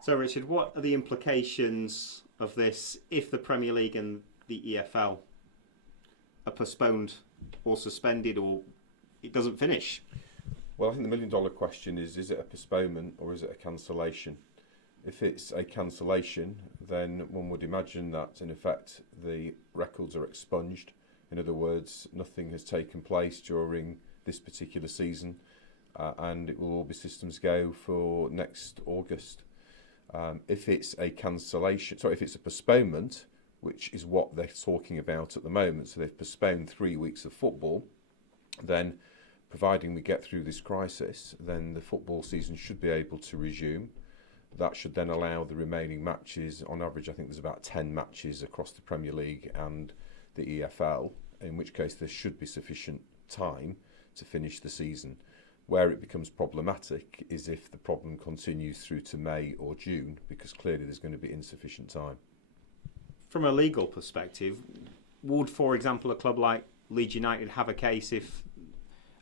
So, Richard, what are the implications of this if the Premier League and the EFL are postponed or suspended, or it doesn't finish? Well, I think the million-dollar question is it a postponement or is it a cancellation? If it's a cancellation, then one would imagine that, in effect, the records are expunged. In other words, nothing has taken place during this particular season, and it will all be systems go for next August. If it's a cancellation, sorry, if it's a postponement, which is what they're talking about at the moment, so they've postponed 3 weeks of football, then providing we get through this crisis, then the football season should be able to resume. That should then allow the remaining matches, on average I think there's about 10 matches across the Premier League and the EFL, in which case there should be sufficient time to finish the season. Where it becomes problematic is if the problem continues through to May or June, because clearly there's going to be insufficient time. From a legal perspective, would, for example, a club like Leeds United have a case if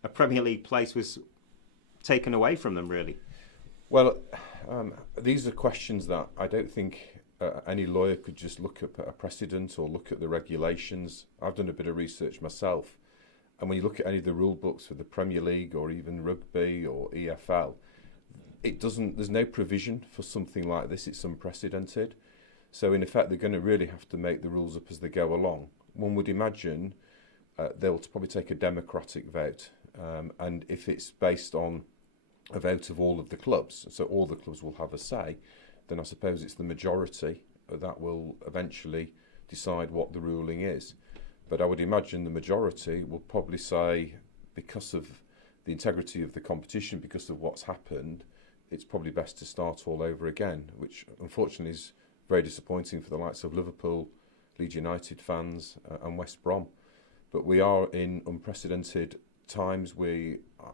a Premier League place was taken away from them, really? Well, these are questions that I don't think any lawyer could just look at a precedent or look at the regulations. I've done a bit of research myself, and when you look at any of the rule books for the Premier League or even rugby or EFL, there's no provision for something like this. It's unprecedented. So in effect, they're going to really have to make the rules up as they go along. One would imagine they'll probably take a democratic vote, and if it's based on a vote of all of the clubs, so all the clubs will have a say, then I suppose it's the majority that will eventually decide what the ruling is. But I would imagine the majority will probably say, because of the integrity of the competition, because of what's happened, it's probably best to start all over again, which unfortunately is very disappointing for the likes of Liverpool, Leeds United fans and West Brom. But we are in unprecedented times.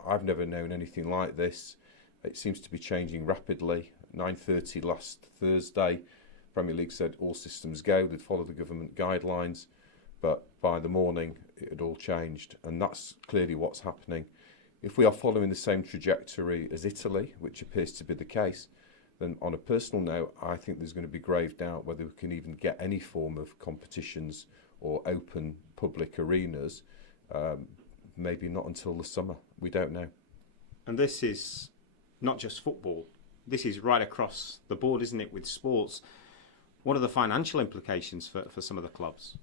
I've never known anything like this. It seems to be changing rapidly. 9:30 last Thursday, Premier League said all systems go. They'd follow the government guidelines, but by the morning it had all changed, and that's clearly what's happening. If we are following the same trajectory as Italy, which appears to be the case, then on a personal note, I think there's going to be grave doubt whether we can even get any form of competitions or open public arenas. Maybe not until the summer. We don't know. And this is not just football. This is right across the board, isn't it, with sports? What are the financial implications for some of the clubs?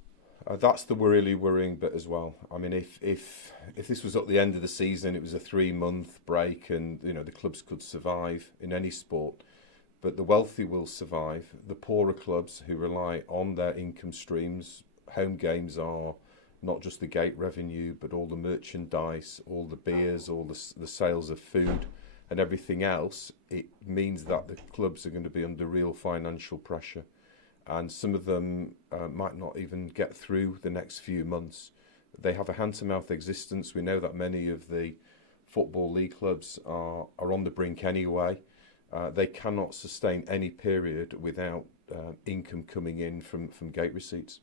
That's the really worrying bit as well. I mean, if this was at the end of the season, it was a 3-month break, and the clubs could survive in any sport, but the wealthy will survive. The poorer clubs who rely on their income streams, home games are not just the gate revenue, but all the merchandise, all the beers, all the sales of food and everything else. It means that the clubs are going to be under real financial pressure, and some of them might not even get through the next few months. They have a hand-to-mouth existence. We know that many of the Football League clubs are on the brink anyway. They cannot sustain any period without income coming in from gate receipts.